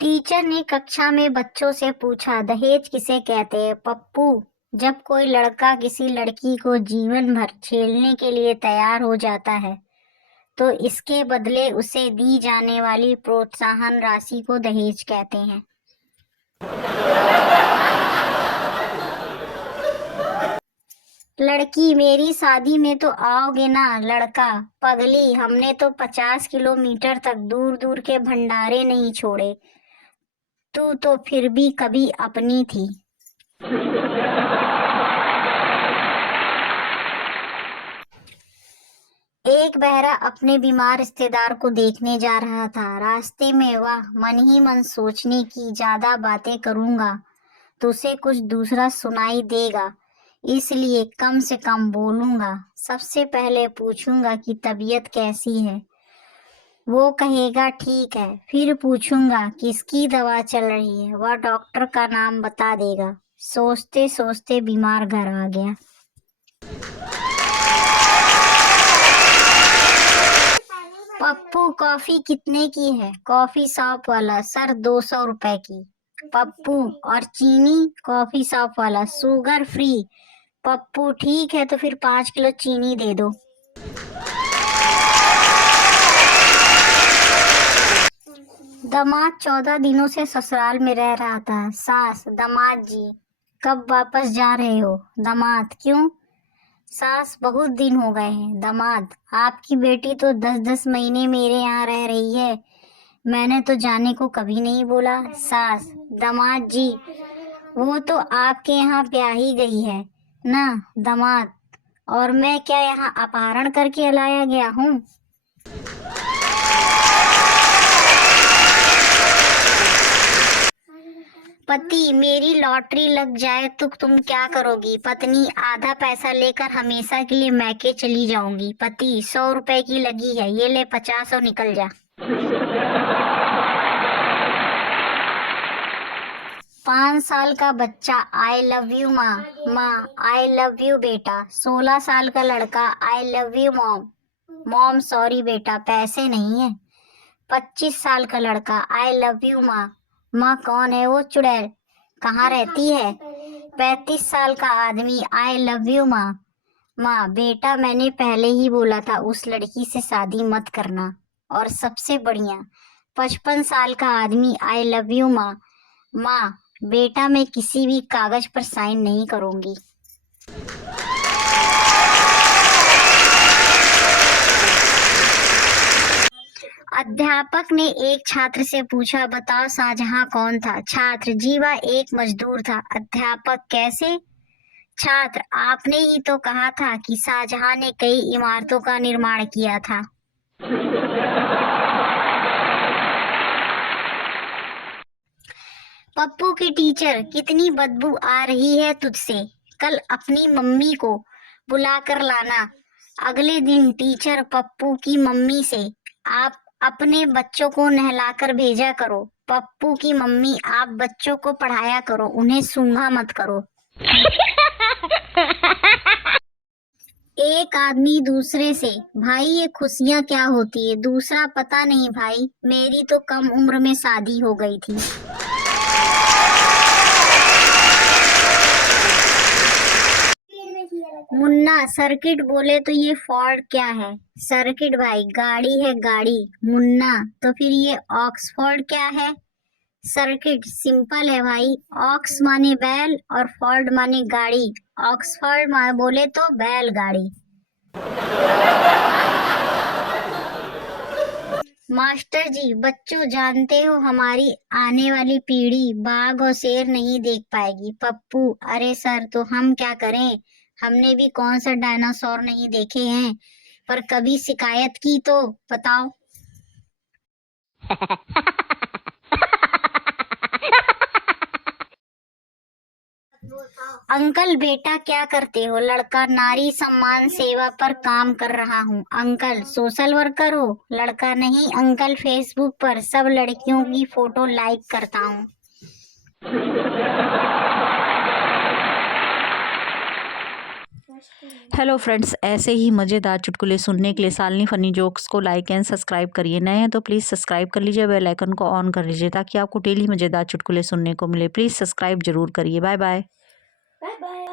Teacher ने कक्षा में बच्चों से पूछा, दहेज किसे कहते हैं? पप्पू, जब कोई लड़का किसी लड़की को जीवन भर झेलने के लिए तैयार हो जाता है तो इसके बदले उसे दी जाने वाली प्रोत्साहन राशि को दहेज कहते हैं। लड़की, मेरी शादी में तो आओगे ना? लड़का, पगली, हमने तो 50 किलोमीटर तक दूर दूर के भंडारे नहीं छोड़े, तू तो फिर भी कभी अपनी थी। एक बहरा अपने बीमार रिश्तेदार को देखने जा रहा था। रास्ते में वह मन ही मन सोचने की, ज्यादा बातें करूंगा तो उसे कुछ दूसरा सुनाई देगा, इसलिए कम से कम बोलूंगा। सबसे पहले पूछूंगा कि तबीयत कैसी है, वो कहेगा ठीक है। फिर पूछूंगा किसकी दवा चल रही है, वह डॉक्टर का नाम बता देगा। सोचते सोचते बीमार घर आ गया। पप्पू, कॉफी कितने की है? कॉफी शॉप वाला, सर 200 रुपए की। पप्पू, और चीनी? कॉफी शॉप वाला, शुगर फ्री। पप्पू, ठीक है तो फिर 5 किलो चीनी दे दो। दामाद 14 दिनों से ससुराल में रह रहा था। सास, दामाद जी कब वापस जा रहे हो? दामाद, क्यों? सास, बहुत दिन हो गए हैं। दामाद, आपकी बेटी तो 10-10 महीने मेरे यहाँ रह रही है, मैंने तो जाने को कभी नहीं बोला। सास, दामाद जी वो तो आपके यहाँ ब्याही गई है ना? दामाद, और मैं क्या यहाँ अपहरण करके लाया गया हूँ? पति, मेरी लॉटरी लग जाए तो तुम क्या करोगी? पत्नी, आधा पैसा लेकर हमेशा के लिए मैके चली जाऊंगी। पति, 100 रुपए की लगी है, ये ले 50 और निकल जा। 5 साल का बच्चा, आई लव यू माँ। माँ, आई लव यू बेटा। 16 साल का लड़का, I love you mom. Mom, sorry बेटा, पैसे नहीं है। 25 साल का लड़का, आई लव यू माँ। माँ, कौन है वो चुड़ैल, कहाँ रहती है? 35 साल का आदमी, आई लव यू माँ। माँ, बेटा मैंने पहले ही बोला था उस लड़की से शादी मत करना। और सबसे बढ़िया 55 साल का आदमी, आई लव यू माँ। माँ, बेटा मैं किसी भी कागज पर साइन नहीं करूंगी। अध्यापक ने एक छात्र से पूछा, बताओ शाहजहां कौन था? छात्र, जी वह एक मजदूर था। अध्यापक, कैसे? छात्र, आपने ही तो कहा था कि शाहजहां ने कई इमारतों का निर्माण किया था। पप्पू की टीचर, कितनी बदबू आ रही है तुझसे, कल अपनी मम्मी को बुला कर लाना। अगले दिन टीचर पप्पू की मम्मी से, आप अपने बच्चों को नहलाकर भेजा करो। पप्पू की मम्मी, आप बच्चों को पढ़ाया करो, उन्हें सूंघा मत करो। एक आदमी दूसरे से, भाई ये खुशियाँ क्या होती है? दूसरा, पता नहीं भाई, मेरी तो कम उम्र में शादी हो गई थी। मुन्ना, सर्किट बोले तो ये फॉल्ट क्या है? सर्किट भाई, गाड़ी है गाड़ी। मुन्ना, तो फिर ये ऑक्सफोर्ड क्या है? सर्किट सिंपल है भाई, ऑक्स माने बैल और फोर्ड माने गाड़ी। ऑक्सफोर्ड माने बोले तो बैलगाड़ी। मास्टर जी, बच्चों जानते हो हमारी आने वाली पीढ़ी बाघ और शेर नहीं देख पाएगी। पप्पू, अरे सर तो हम क्या करें, हमने भी कौन सा डायनासोर नहीं देखे हैं, पर कभी शिकायत की तो बताओ। अंकल बेटा क्या करते हो? लड़का, नारी सम्मान सेवा पर काम कर रहा हूँ। अंकल, सोशल वर्कर हो? लड़का, नहीं अंकल, फेसबुक पर सब लड़कियों की फोटो लाइक करता हूँ। हेलो फ्रेंड्स, ऐसे ही मज़ेदार चुटकुले सुनने के लिए शालिनी फ़नी जोक्स को लाइक एंड सब्सक्राइब करिए। नए हैं तो प्लीज़ सब्सक्राइब कर लीजिए, बेल आइकन को ऑन कर लीजिए ताकि आपको डेली मज़ेदार चुटकुले सुनने को मिले। प्लीज़ सब्सक्राइब ज़रूर करिए। Bye bye. Bye bye.